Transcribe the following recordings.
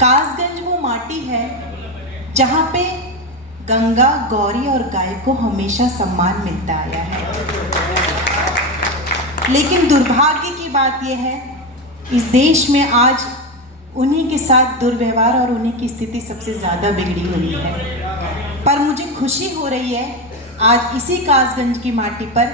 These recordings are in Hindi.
कासगंज वो माटी है जहाँ पे गंगा, गौरी और गाय को हमेशा सम्मान मिलता आया है। लेकिन दुर्भाग्य की बात यह है, इस देश में आज उन्हीं के साथ दुर्व्यवहार और उन्हीं की स्थिति सबसे ज़्यादा बिगड़ी हुई है। पर मुझे खुशी हो रही है आज इसी कासगंज की माटी पर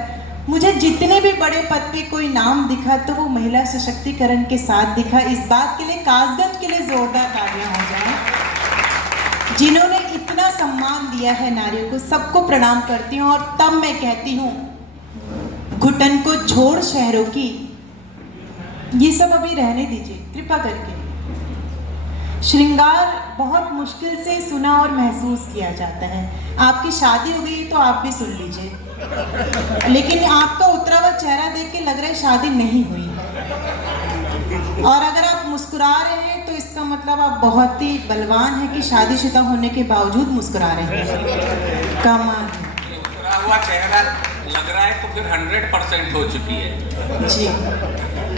मुझे जितने भी बड़े पद पे कोई नाम दिखा तो वो महिला सशक्तिकरण के साथ दिखा। इस बात के लिए कासगंज के लिए जोरदार तालियां हो जाएं। जिन्होंने इतना सम्मान दिया है नारियों को, सबको प्रणाम करती हूँ। और तब मैं कहती हूँ, घुटन को छोड़ शहरों की, ये सब अभी रहने दीजिए कृपा करके। श्रृंगार बहुत मुश्किल से सुना और महसूस किया जाता है। आपकी शादी हो गई तो आप भी सुन लीजिए, लेकिन आपका उतरा हुआ चेहरा देख के लग रहा है शादी नहीं हुई है। और अगर आप मुस्कुरा रहे हैं तो इसका मतलब आप बहुत ही बलवान हैं कि शादीशुदा होने के बावजूद मुस्कुरा रहे हैं। कमाल है। उतरा हुआ चेहरा लग रहा है तो फिर 100% हो चुकी है। जी,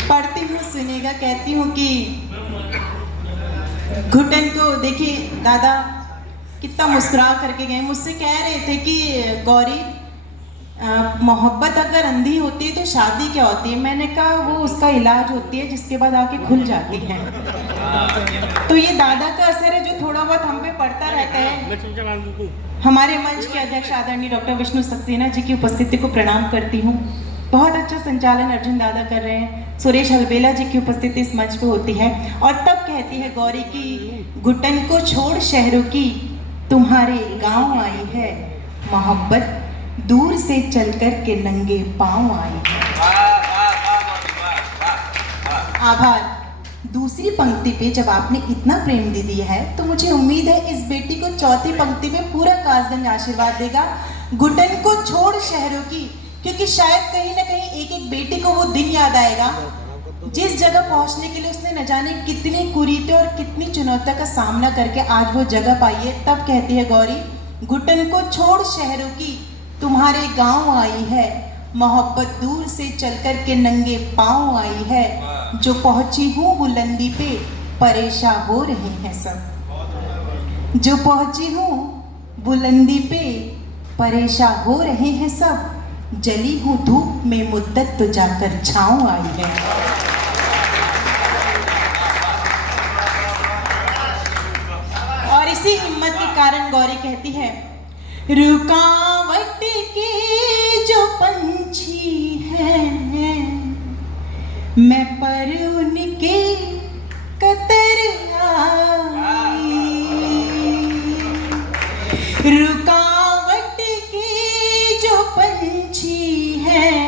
पढ़ती हूँ सुनेगा। कहती हूँ कि घुटन को देखिए, दादा कितना मुस्कुरा करके गए। मुझसे कह रहे थे कि गौरी, मोहब्बत अगर अंधी होती है तो शादी क्या होती है? मैंने कहा वो उसका इलाज होती है जिसके बाद आके खुल जाती है। तो ये दादा का असर है जो थोड़ा बहुत हम पे पड़ता रहता है। हमारे मंच के अध्यक्ष आदरणीय डॉक्टर विष्णु सक्सेना जी की उपस्थिति को प्रणाम करती हूँ। बहुत अच्छा संचालन अर्जुन दादा कर रहे हैं। सुरेश अलबेला जी की उपस्थिति इस मंच पे होती है। और तब कहती है गौरी की, घुटन को छोड़ शहरों की, तुम्हारे गांव आई है मोहब्बत, दूर से चलकर के नंगे पांव आई है। आभार। दूसरी पंक्ति पे जब आपने इतना प्रेम दे दिया है तो मुझे उम्मीद है इस बेटी को चौथी पंक्ति में पूरा कासगंज आशीर्वाद देगा। घुटन को छोड़ शहरों की, क्योंकि शायद कहीं ना कहीं एक एक बेटी को वो दिन याद आएगा जिस जगह पहुंचने के लिए उसने न जाने कितनी कुरीतियों और कितनी चुनौतियों का सामना करके आज वो जगह पाई है। तब कहती है गौरी, घुटन को छोड़ शहरों की, तुम्हारे गांव आई है मोहब्बत, दूर से चलकर के नंगे पांव आई है। जो पहुंची हूँ बुलंदी पे, परेशान हो रहे हैं सब। जो पहुंची हूँ बुलंदी पे, परेशान हो रहे हैं सब। जली हूँ धूप में मुद्दत तो जाकर छाँव आई है। और इसी हिम्मत के कारण गौरी कहती है, रुकावट के जो पंछी हैं, मैं पर उनके कतर आई। रुकावट के जो पंछी हैं,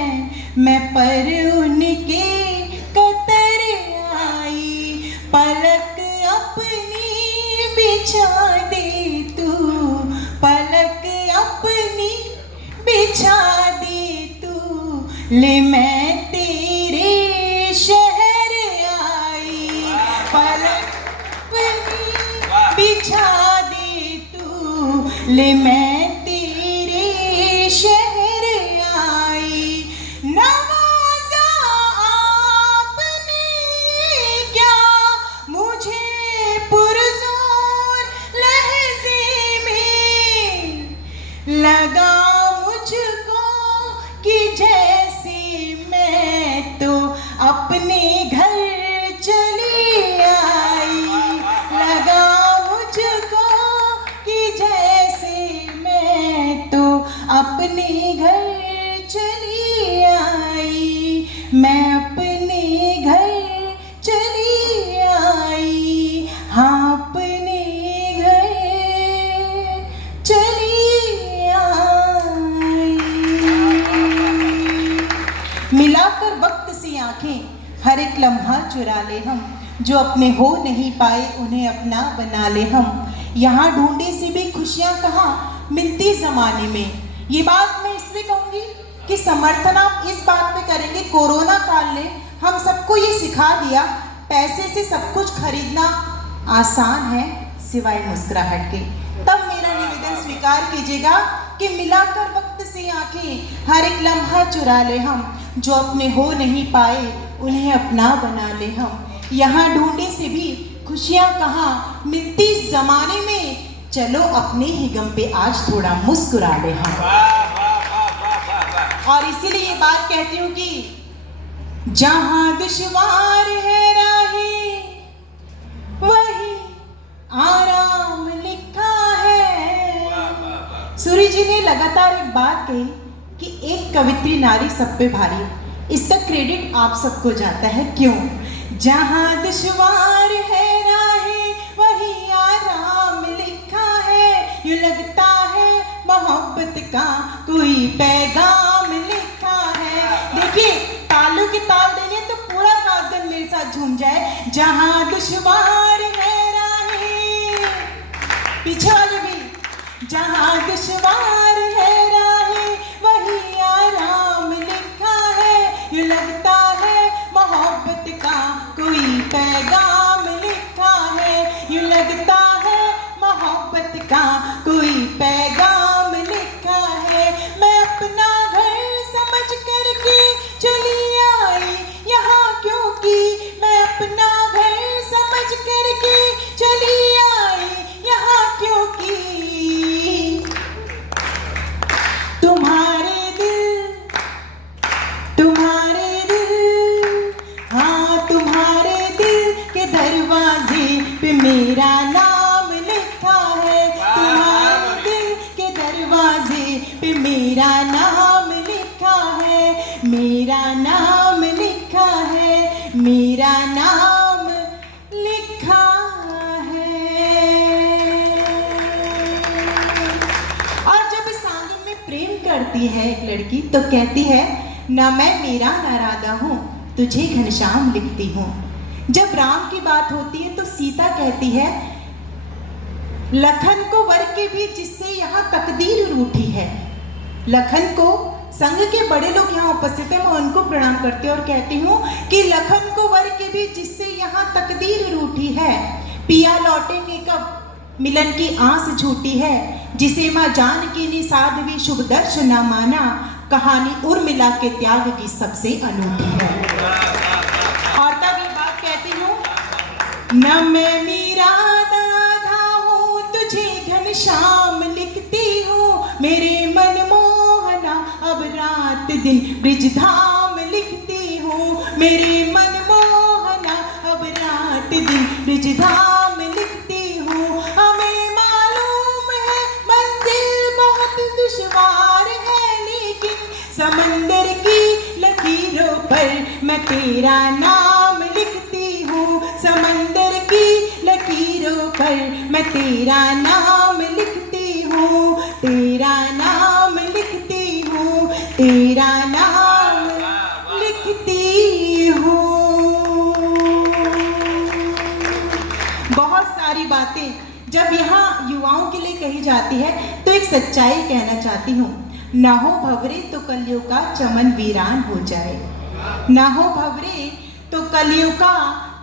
मैं पर उनके कतर आई। पलक अपनी बिछा दे तू, पलक अपनी बिछा दे तू, ले मैं तेरे शहर आई। पलक अपनी बिछा दे तू, ले मैं तेरे शहर आई। नवाजा आपने क्या मुझे पुरज़ोर लहज़े में, लगा मुझको कि जैसे मैं तो अपने घर चली आई। लगा मुझको कि जैसे मैं तो अपने घर चली आई। मैं अपने घर चली आई। हाँ, अपने घर चली आई। मिलाकर वक्त सी आंखें, हर एक लम्हा चुरा ले हम। जो अपने हो नहीं पाए उन्हें अपना बना ले हम। यहाँ ढूंढी सी भी खुशियाँ कहाँ मिलती ज़माने में। ये बात मैं इसलिए कहूँगी कि समर्थन आप इस बात पे करेंगे, कोरोना काल ने हम सबको ये सिखा दिया, पैसे से सब कुछ खरीदना आसान है सिवाय मुस्कुराहट के। तब मेरा निवेदन स्वीकार कीजिएगा कि मिलाकर वक्त से आंखें, हर एक लम्हा चुरा ले हम। जो अपने हो नहीं पाए उन्हें अपना बना ले हम। यहाँ ढूंढने से भी खुशियाँ कहाँ मिलती इस जमाने में, चलो अपने ही गम पे आज थोड़ा मुस्कुरा ले हम। और इसीलिए ये बात कहती हूँ कि जहाँ दुश्वार है राहें वही आराम लिखा है। सूरी जी ने लगातार एक बात कही कि एक कवित्री नारी सब पे भारी, इसका क्रेडिट आप सबको जाता है। क्यों? जहाँ दुश्वार है राहें वही आराम लिखा है, यूं लगता है मोहब्बत का कोई पैगाम लिखा है। देखिए तालों की ताल देंगे तो पूरा कासगंज मेरे साथ झूम जाए। जहाँ दुश्वार है राहें, पीछे वाले भी, जहाँ दुश्वार है राहें वही आराम लिखा है, यूं लगता है मोहब्बत का कोई पैगाम लिखा है, यूं लगता है मोहब्बत का कोई पैगाम लिखा है। मैं अपना घर समझ करके चली आई यहाँ क्योंकि, मैं अपना घर समझ करके चली आई यहाँ क्योंकि तुम्हारे दिल, हाँ तुम्हारे दिल के दरवाजे पे मेरा नाम लिखा है। तुम्हारे दिल के दरवाजे पे मेरा नाम लिखा है, मेरा नाम लिखा है, मेरा नाम लिखा है। और जब इस आंगन में प्रेम करती है एक लड़की तो कहती है, ना मैं मेरा ना राधा हूँ, तुझे घनश्याम लिखती हूँ। जब राम की बात होती है तो सीता कहती है, लखन को वर के भी जिससे यहाँ तकदीर रूठी है। लखन को, संघ के बड़े लोग यहाँ उपस्थित हैं, मैं उनको प्रणाम करती हूँ और कहती हूँ कि लखन को वर के भी जिससे यहाँ तकदीर रूठी है, पिया लौटेंगे कब मिलन की आस झूठी है, जिसे माँ जानकी ने साध्वी शुभ दर्श न माना, कहानी उर्मिला के त्याग की सबसे अनूठी है। और तब ये बात कहती हूँ, न मैं मीरा राधा हूँ, तुझे घनश्याम लिखती हूँ, मेरे मन मोहना अब रात दिन ब्रिजधाम लिखती हूँ, मेरे मन मोहना अब रात दिन ब्रिजधाम लिखती हूँ। हमें मालूम है मंजिल बहुत दुश्वार है, लेकिन समंदर की लकीरों पर मैं तेरा नाम लिखती हूँ, समंदर की लकीरों पर मैं तेरा नाम लिखती हूँ, तेरा नाम लिखती हूँ, तेरा नाम लिखती हूँ। बहुत सारी बातें जब यहाँ युवाओं के लिए कही जाती है तो एक सच्चाई कहना चाहती हूँ, ना हो भवरे तो कलियों का चमन वीरान हो जाए, ना हो भवरे तो कलियों का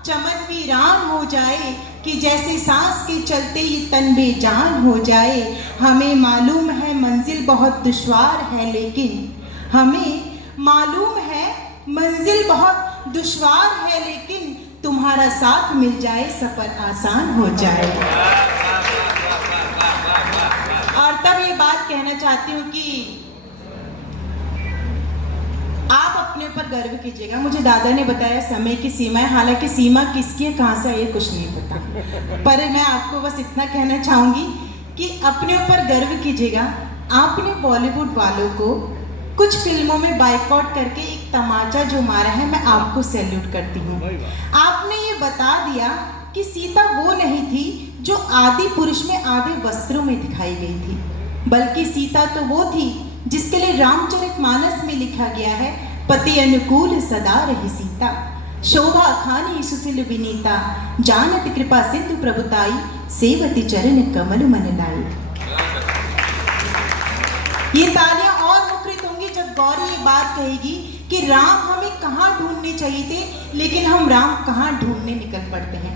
चमन वीरान हो जाए, कि जैसे सांस के चलते ये तन बेजान हो जाए। हमें मालूम है मंजिल बहुत दुश्वार है, लेकिन हमें मालूम है मंजिल बहुत दुश्वार है, लेकिन तुम्हारा साथ मिल जाए सफर आसान हो जाए। और तब ये बात कहना चाहती हूँ कि आप अपने ऊपर गर्व कीजिएगा। मुझे दादा ने बताया समय की सीमा है, हालांकि सीमा किसकी है कहाँ से ये कुछ नहीं पता, पर मैं आपको बस इतना कहना चाहूँगी कि अपने ऊपर गर्व कीजिएगा। आपने बॉलीवुड वालों को कुछ फिल्मों में बाइकआउट करके एक तमाचा जो मारा है, मैं आपको सैल्यूट करती हूँ। आपने ये बता दिया कि सीता वो नहीं थी जो आदि पुरुष में आधे वस्त्रों में दिखाई गई थी, बल्कि सीता तो वो थी जिसके लिए रामचरितमानस में लिखा गया है, पति अनुकूल सदा रही सीता, शोभा खानी सुशील विनीता, जानत कृपा सिंधु प्रभुताई, सेवती चरण कमल मन लाई। ये तालियां और मुखरित होंगी जब गौरी ये बात कहेगी कि राम हमें कहाँ ढूंढने चाहिए थे, लेकिन हम राम कहाँ ढूंढने निकल पड़ते हैं।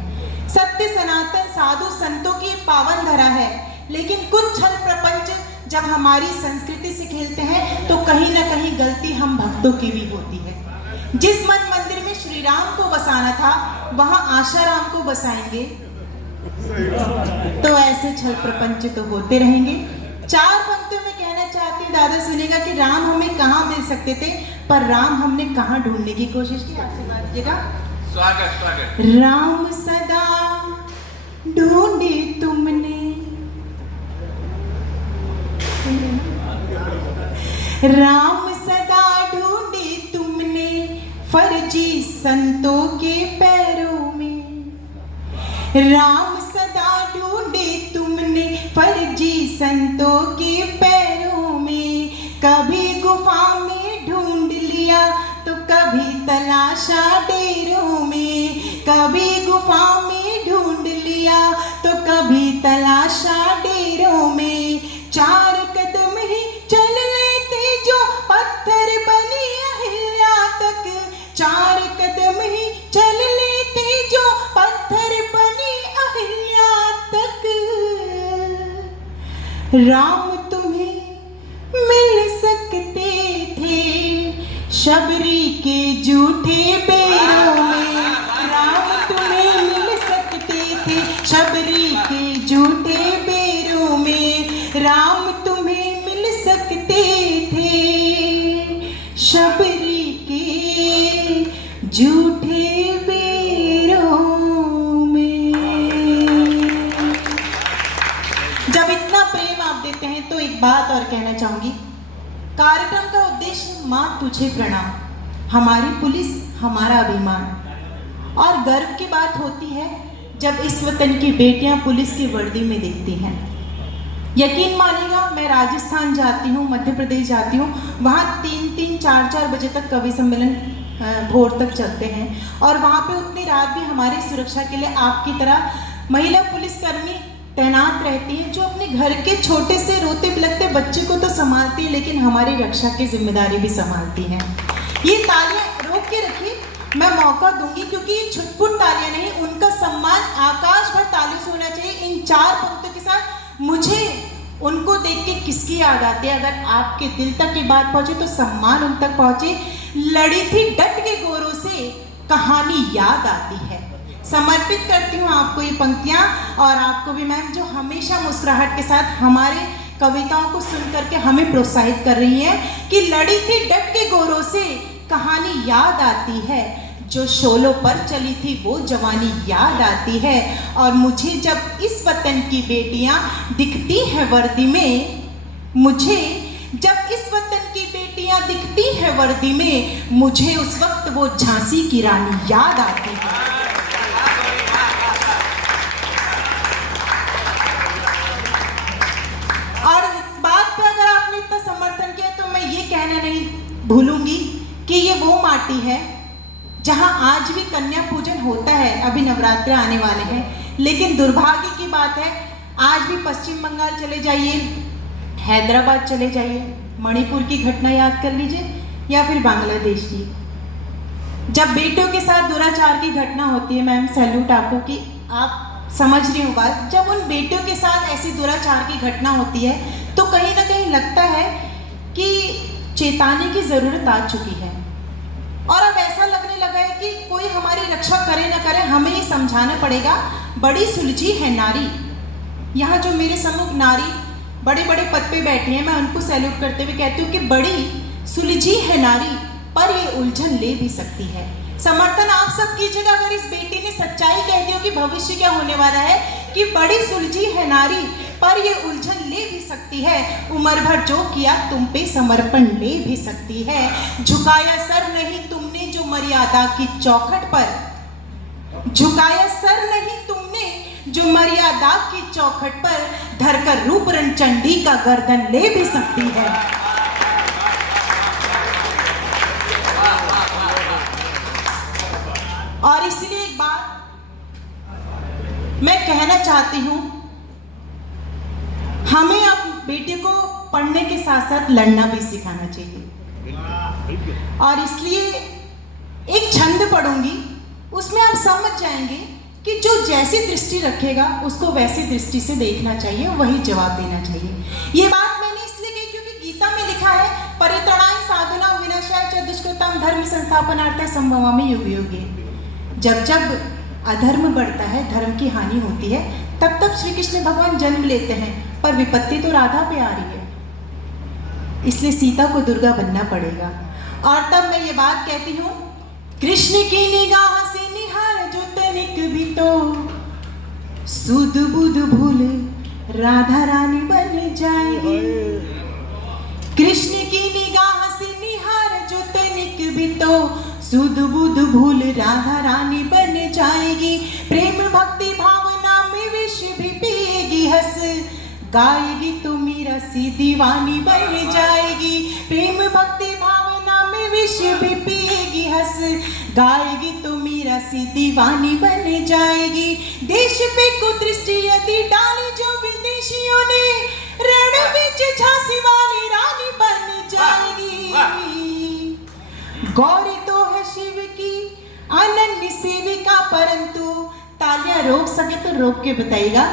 सत्य सनातन साधु संतों की पावन धरा है, लेकिन कुछ छल प्रपंच जब हमारी संस्कृति से खेलते हैं तो कहीं ना कहीं गलती हम भक्तों की भी होती है। जिस मन मंदिर में श्री राम को बसाना था वहां आशाराम को बसाएंगे तो ऐसे छल प्रपंच तो होते रहेंगे। 4 पंक्तियों में कहना चाहती हूँ, दादा सुनेगा कि राम हमें कहाँ मिल सकते थे, पर राम हमने कहाँ ढूंढने की कोशिश की। आशीर्वाद दीजिएगा। स्वागत स्वागत। राम सदा ढूंढे तुमने, राम सदा ढूंढे तुमने फर्जी संतों के पैरों में, राम सदा ढूंढे तुमने फर्जी संतों के पैरों में, कभी गुफा में ढूंढ लिया तो कभी तलाशा डेरों में, कभी गुफा में ढूंढ लिया तो कभी तलाशा डेरों में, 4 कदम ही चल लेते जो पत्थर बनी अहिल्या तक, 4 कदम ही चल लेते जो पत्थर बनी अहिल्या तक, राम तुम्हें मिल सकते थे शबरी के झूठे बेरों में, राम तुम्हें मिल सकते थे शबरी के झूठे बेरों में, राम तुम्हें मिल सकते थे शबरी के झूठे बेरों में। जब इतना प्रेम आप देते हैं तो एक बात और कहना चाहूंगी, कार्यक्रम का उद्देश्य मां तुझे प्रणाम, हमारी पुलिस हमारा अभिमान और गर्व की बात होती है जब इस वतन की बेटियां पुलिस की वर्दी में दिखती हैं। यकीन मानिएगा, मैं राजस्थान जाती हूँ, मध्य प्रदेश जाती हूँ, वहाँ 3-3, 4-4 बजे तक कवि सम्मेलन भोर तक चलते हैं और वहाँ पे उतनी रात भी हमारी सुरक्षा के लिए आपकी तरह महिला पुलिसकर्मी तैनात रहती हैं, जो अपने घर के छोटे से रोते बिलखते बच्चे को तो संभालती है लेकिन हमारी रक्षा की जिम्मेदारी भी संभालती हैं। ये तालियां रोक के रखिए, मैं मौका दूंगी क्योंकि ये छुटपुट तालियां नहीं, उनका सम्मान आकाश भर तालियों से होना चाहिए। इन 4 पंक्तियों के साथ मुझे उनको देख के किसकी याद आती है, अगर आपके दिल तक ये बात पहुंचे तो सम्मान उन तक पहुंचे। लड़ी थी डट के गोरों से, कहानी याद आती है। समर्पित करती हूँ आपको ये पंक्तियाँ और आपको भी मैम, जो हमेशा मुस्कुराहट के साथ हमारे कविताओं को सुन करके हमें प्रोत्साहित कर रही हैं कि लड़ी थी डट के गोरों से, कहानी याद आती है, जो शोलों पर चली थी वो जवानी याद आती है। और मुझे जब इस वतन की बेटियां दिखती हैं वर्दी में, मुझे जब इस वतन की बेटियां दिखती हैं वर्दी में, मुझे उस वक्त वो झांसी की रानी याद आती है। और इस बात पे अगर आपने इतना समर्थन किया तो मैं ये कहना नहीं भूलूंगी कि ये वो माटी है जहां आज भी कन्या पूजन होता है। अभी नवरात्र आने वाले हैं, लेकिन दुर्भाग्य की बात है आज भी पश्चिम बंगाल चले जाइए, हैदराबाद चले जाइए, मणिपुर की घटना याद कर लीजिए या फिर बांग्लादेश की, जब बेटों के साथ दुराचार की घटना होती है। मैम सैल्यूट आपको कि आप समझ रही हो बात। जब उन बेटियों के साथ ऐसी दुराचार की घटना होती है तो कहीं ना कहीं लगता है कि चेताने की जरूरत आ चुकी है और अब ऐसा लगने लगा है कि कोई हमारी रक्षा करे ना करे, हमें ये समझाना पड़ेगा। बड़ी सुलझी है नारी, यहाँ जो मेरे सम्मुख नारी बड़े बड़े पद पे बैठी हैं, मैं उनको सैल्यूट करते हुए कहती हूँ कि बड़ी सुलझी है नारी, पर ये उलझन ले भी सकती है। समर्थन आप सब कीजिएगा अगर इस बेटी ने सच्चाई कह दी हो कि भविष्य क्या होने वाला है, कि बड़ी सुलझी है नारी पर ये उलझन ले भी सकती है, उम्र भर जो किया तुम पे समर्पण ले भी सकती है। झुकाया सर नहीं तुमने जो मर्यादा की चौखट पर, झुकाया सर नहीं तुमने जो मर्यादा की चौखट पर, धरकर रूप रणचंडी का गर्दन ले भी सकती है। और इसलिए एक बात मैं कहना चाहती हूं, हमें अब बेटी को पढ़ने के साथ साथ लड़ना भी सिखाना चाहिए। और इसलिए एक छंद पढ़ूंगी, उसमें आप समझ जाएंगे कि जो जैसी दृष्टि रखेगा उसको वैसी दृष्टि से देखना चाहिए, वही जवाब देना चाहिए। ये बात मैंने इसलिए कही क्योंकि गीता में लिखा है परित्राणाय साधु अधर्मणां विनाशाय च दुष्कृतां धर्म संस्थापनार्थाय संभवामि युगे युगे। जब जब अधर्म बढ़ता है, धर्म की हानि होती है, तब तब श्री कृष्ण भगवान जन्म लेते हैं, पर विपत्ति तो राधा पे आ रही है, इसलिए सीता को दुर्गा बनना पड़ेगा। और तब मैं ये बात कहती हूँ, कृष्ण की निगाह से निहार जो तनिक भी तो सुध बुध भूल राधा रानी बन जाएगी। कृष्ण की निगाह से निहार जो तनिक भी तो सुध बुध भूल राधा रानी बन जाएगी। प्रेम भक्ति भावना में विष भी पिएगी, हंस गाएगी तो मीरा सी दीवानी बन जाएगी। प्रेम भक्ति भावना में विष भी पिएगी, हंस गाएगी तो मीरा सी दीवानी बन जाएगी। देश पे कुदृष्टि यदि डाली जो विदेशियों ने, रण बीच झांसी वाली रानी बन जाएगी। गौरी तो है शिव की अनन्य सेविका, परंतु तालियां रोक सके तो रोक के बताइएगा।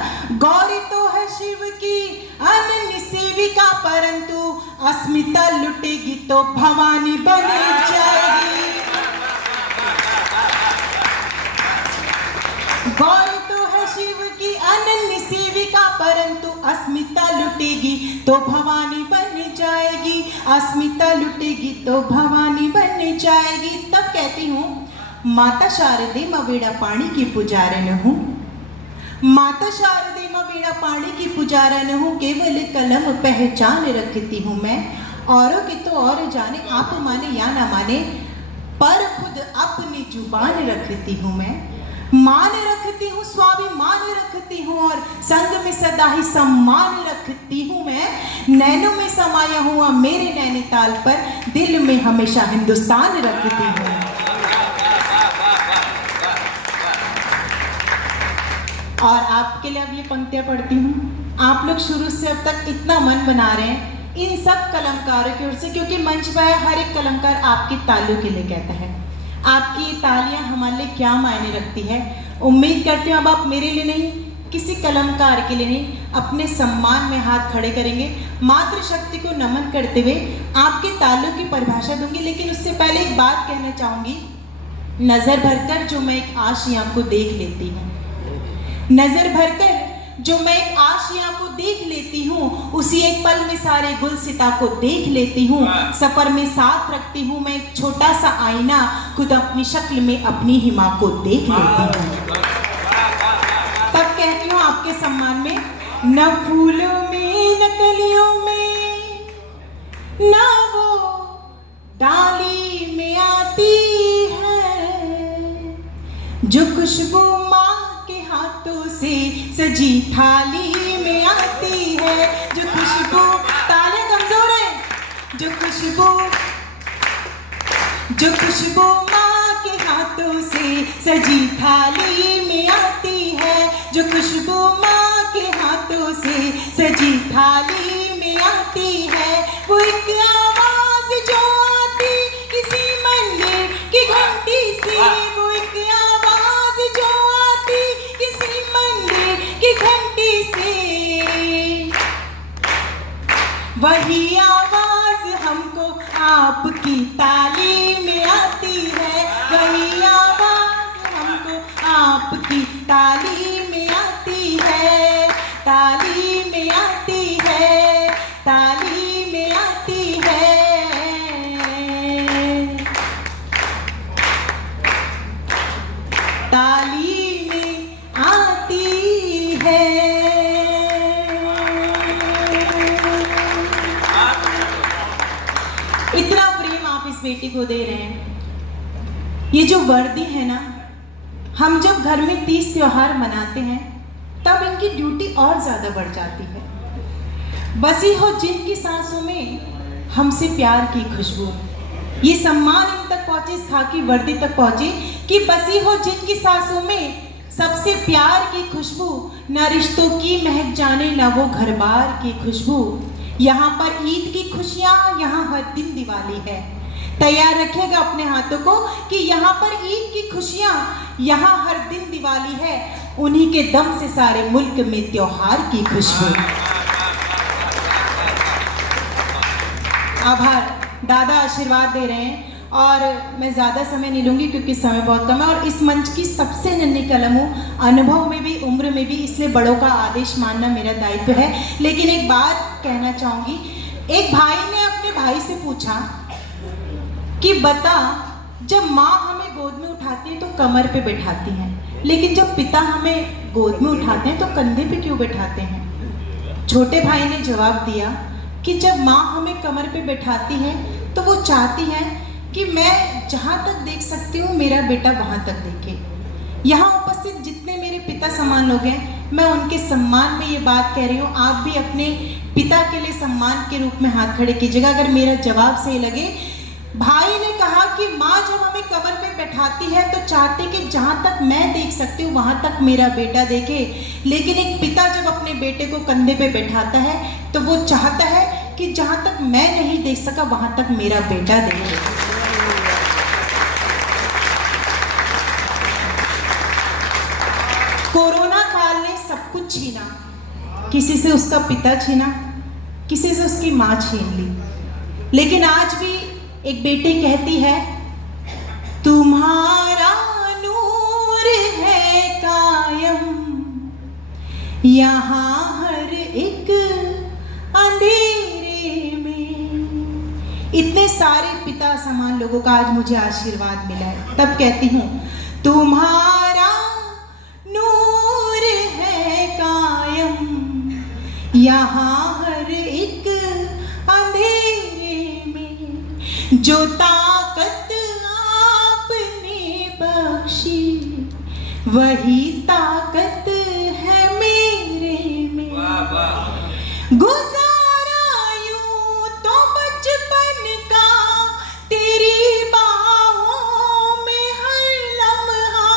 गौरी तो है शिव की अनन्य सेविका, परंतु अस्मिता लुटेगी तो भवानी बन जाएगी। गौरी तो है शिव की अनन्य सेविका, परंतु अस्मिता लुटेगी तो भवानी बन जाएगी। अस्मिता लुटेगी तो भवानी बन जाएगी। तब कहती हूँ, माता शारदे माँ वीणा पाणी की पुजारन हूँ। माता शारदे माँ वीणा पाणी की पुजारन हूँ। केवल कलम पहचान रखती हूँ मैं, औरों के तो और जाने, आप माने या ना माने, पर खुद अपनी जुबान रखती हूँ मैं। मान रखती हूँ, स्वाभिमान रखती हूँ, और संग में सदा ही सम्मान रखती हूँ मैं। नैनों में समाया हुआ मेरे नैनीताल पर, दिल में हमेशा हिंदुस्तान रखती हूँ। और आपके लिए अब ये पंक्तियां पढ़ती हूँ। आप लोग शुरू से अब तक इतना मन बना रहे हैं इन सब कलमकारों की ओर से, क्योंकि मंच पर हर एक कलमकार आपकी तालियों के लिए कहता है। आपकी तालियां हमारे लिए क्या मायने रखती है। उम्मीद करती हूँ अब आप मेरे लिए नहीं, किसी कलमकार के लिए नहीं, अपने सम्मान में हाथ खड़े करेंगे। मातृशक्ति को नमन करते हुए आपके तालियों की परिभाषा दूंगी, लेकिन उससे पहले एक बात कहना चाहूंगी। नजर भरकर जो मैं एक आशियां को देख लेती हूँ, नजर भरकर जो मैं एक आशियां को देख लेती हूँ, उसी एक पल में सारे गुलसिता को देख लेती हूँ। सफर में साथ रखती हूँ मैं एक छोटा सा आईना, खुद अपनी शक्ल में अपनी ही माँ को देख लेती हूँ। तब कहती हूँ आपके सम्मान में, न फूलों में न कलियों में, न वो डाली में आती है जो खुशबू माँ के हाथों से सजी थाली में आती है। जो खुशबू, तालियां कमजोर है, जो खुशबू माँ के हाथों से सजी थाली में आती है। जो खुशबू माँ के हाथों से सजी थाली में आती है। वो एक आवाज जो आती किसी मंदिर की घंटी से, वो एक आवाज जो आती किसी मंदिर की घंटी से, वही आवाज हमको आपकी ताली में आती है। वही आवाज हमको आपकी ताली में आती है। ताली में आती है, ताली में आती है। ताली में आती है। इतना प्रेम आप इस बेटी को दे रहे हैं। ये जो वर्दी है ना, हम जब घर में 30 त्योहार मनाते हैं तब इनकी ड्यूटी और ज्यादा बढ़ जाती है। बसी हो जिनकी सांसों में हमसे प्यार की खुशबू, ये सम्मान इन तक पहुंचे, इस खाकी वर्दी तक पहुंचे कि बसी हो जिनकी सांसों में सबसे प्यार की खुशबू, न रिश्तों की महक जाने न वो घर बार की खुशबू। यहाँ पर ईद की खुशियाँ, यहाँ हर दिन दिवाली है। तैयार रखिएगा अपने हाथों को कि यहाँ पर ईद की खुशियाँ, यहाँ हर दिन दिवाली है। उन्हीं के दम से सारे मुल्क में त्योहार की खुशबू। आभार। दादा आशीर्वाद दे रहे हैं और मैं ज़्यादा समय नहीं लूँगी क्योंकि समय बहुत कम है और इस मंच की सबसे नन्ही कलम हूँ, अनुभव में भी उम्र में भी, इसलिए बड़ों का आदेश मानना मेरा दायित्व है। लेकिन एक बात कहना चाहूँगी, एक भाई ने अपने भाई से पूछा कि बता, जब माँ हमें गोद में उठाती है तो कमर पे बैठाती हैं, लेकिन जब पिता हमें गोद में उठाते हैं तो कंधे पे क्यों बैठाते हैं? छोटे भाई ने जवाब दिया कि जब माँ हमें कमर पे बैठाती है तो वो चाहती है कि मैं जहाँ तक देख सकती हूँ मेरा बेटा वहाँ तक देखे। यहाँ उपस्थित जितने मेरे पिता समान लोग हैं, मैं उनके सम्मान में ये बात कह रही हूँ। आप भी अपने पिता के लिए सम्मान के रूप में हाथ खड़े कीजिएगा अगर मेरा जवाब सही लगे। भाई ने कहा कि माँ जब हमें कमर पे बैठाती है तो चाहती कि जहाँ तक मैं देख सकती हूँ वहाँ तक मेरा बेटा देखे, लेकिन एक पिता जब अपने बेटे को कंधे पे बैठाता है तो वो चाहता है कि जहाँ तक मैं नहीं देख सका वहाँ तक मेरा बेटा देखे। कोरोना काल ने सब कुछ छीना, किसी से उसका पिता छीना, किसी से उसकी माँ छीन ली, लेकिन आज भी एक बेटी कहती है, तुम्हारा नूर है कायम यहाँ हर एक अंधेरे में। इतने सारे पिता समान लोगों का आज मुझे आशीर्वाद मिला है, तब कहती हूँ तुम्हारा नूर है कायम यहाँ हर एक अंधेरे में, जो ताकत आपने बख्शी वही ताकत है मेरे में। गुजारा यूं तो बचपन का तेरी बाहों में हर लम्हा।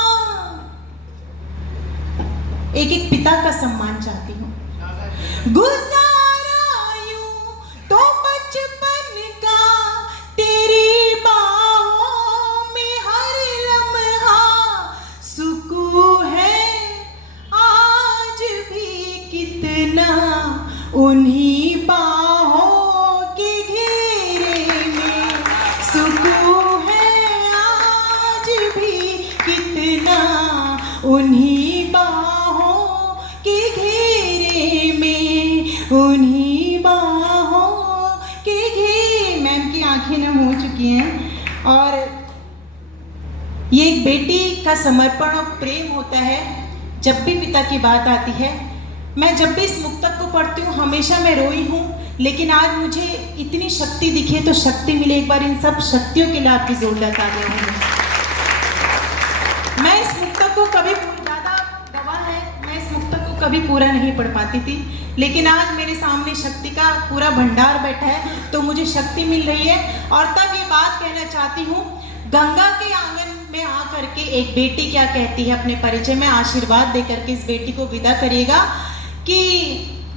एक एक पिता का सम्मान चाहती हूँ। गुजारा यूं तो बचपन का तेरी बाहों में हर लम्हा, सुकून है आज भी कितना उन्हीं बाहों के घेरे में, सुकून है आज भी कितना उन्हीं बाहों के घेरे में, उन्हीं बाहों के घेरे। मैम की आंखें नम हो चुकी हैं और ये एक बेटी का समर्पण और प्रेम होता है। जब भी पिता की बात आती है, मैं जब भी इस मुक्तक को पढ़ती हूँ हमेशा मैं रोई हूँ, लेकिन आज मुझे इतनी शक्ति दिखे तो शक्ति मिले। एक बार इन सब शक्तियों के लिए आपकी जोरदार तालियां होंगी। मैं इस मुक्तक को कभी ज़्यादा गवाह है, मैं इस मुक्तक को कभी पूरा नहीं पढ़ पाती थी, लेकिन आज मेरे सामने शक्ति का पूरा भंडार बैठा है तो मुझे शक्ति मिल रही है। और तब ये बात कहना चाहती हूँ, गंगा के आंगन में आकर के एक बेटी क्या कहती है अपने परिचय में, आशीर्वाद देकर के इस बेटी को विदा करिएगा कि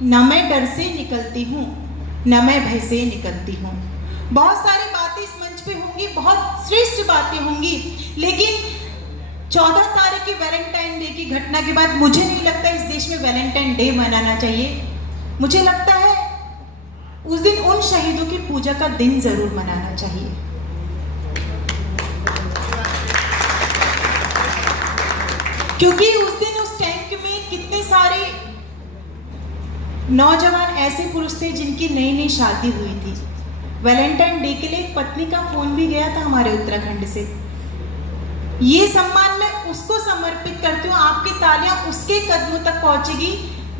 न मैं डर से निकलती हूँ न मैं भय से निकलती हूँ। बहुत सारी बातें इस मंच पे होंगी, बहुत श्रेष्ठ बातें होंगी, लेकिन 14 तारीख की वैलेंटाइन डे की घटना के बाद मुझे नहीं लगता इस देश में वैलेंटाइन डे मनाना चाहिए। मुझे लगता है उस दिन उन शहीदों की पूजा का दिन जरूर मनाना चाहिए। क्योंकि उस दिन उस टैंक में कितने सारे नौजवान ऐसे पुरुष थे जिनकी नई नई शादी हुई थी। वैलेंटाइन डे के लिए एक पत्नी का फोन भी गया था हमारे उत्तराखंड से। ये सम्मान मैं उसको समर्पित करती हूँ। आपकी तालियां उसके कदमों तक पहुंचेगी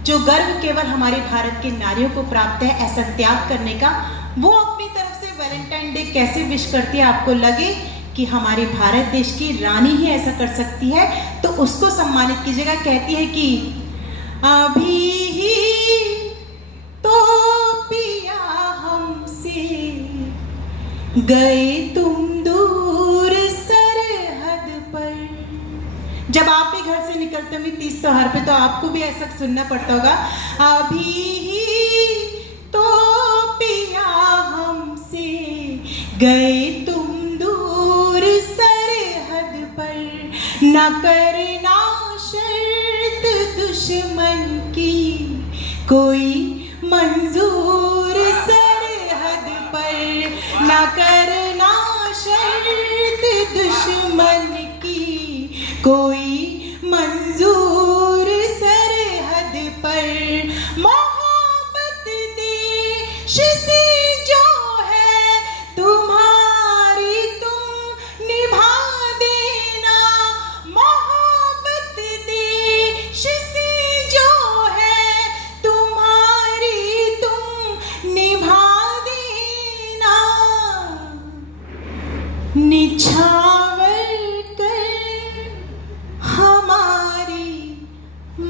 जो गर्व केवल हमारे भारत के नारियों को प्राप्त है, ऐसा त्याग करने का। वो अपनी तरफ से वैलेंटाइन डे कैसे विश करती है, आपको लगे कि हमारे भारत देश की रानी ही ऐसा कर सकती है तो उसको सम्मानित कीजिएगा। कहती है कि अभी ही तो पिया हमसे गए तुम दूर सरहद पर। जब आप भी घर से निकलते होंगे 30 त्योहार पे तो आपको भी ऐसा सुनना पड़ता होगा, अभी ही तो पिया हमसे गए तुम दूर सरहद पर, न करना शर्त दुश्मन की कोई मंजूर सरहद पर, न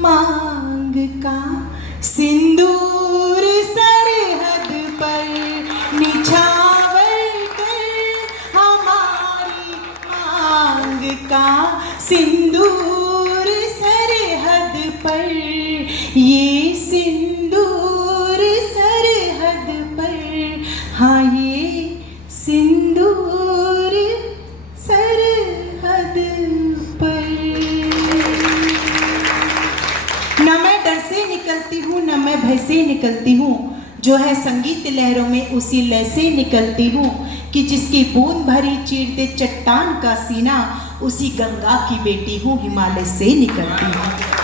मांग का सिंदूर सरहद पर निछावर कर, हमारी मांग का सिंदूर सरहद पर, ये सिंदूर सरहद पर, हाँ ये सिंदूर सरहद पर। न मैं डर से निकलती हूँ न मैं भय से निकलती हूँ, जो है संगीत लहरों में उसी लय से निकलती हूँ, कि जिसकी बूंद भरी चीर दे चट्टान का सीना, उसी गंगा की बेटी हूँ हिमालय से निकलती हूँ।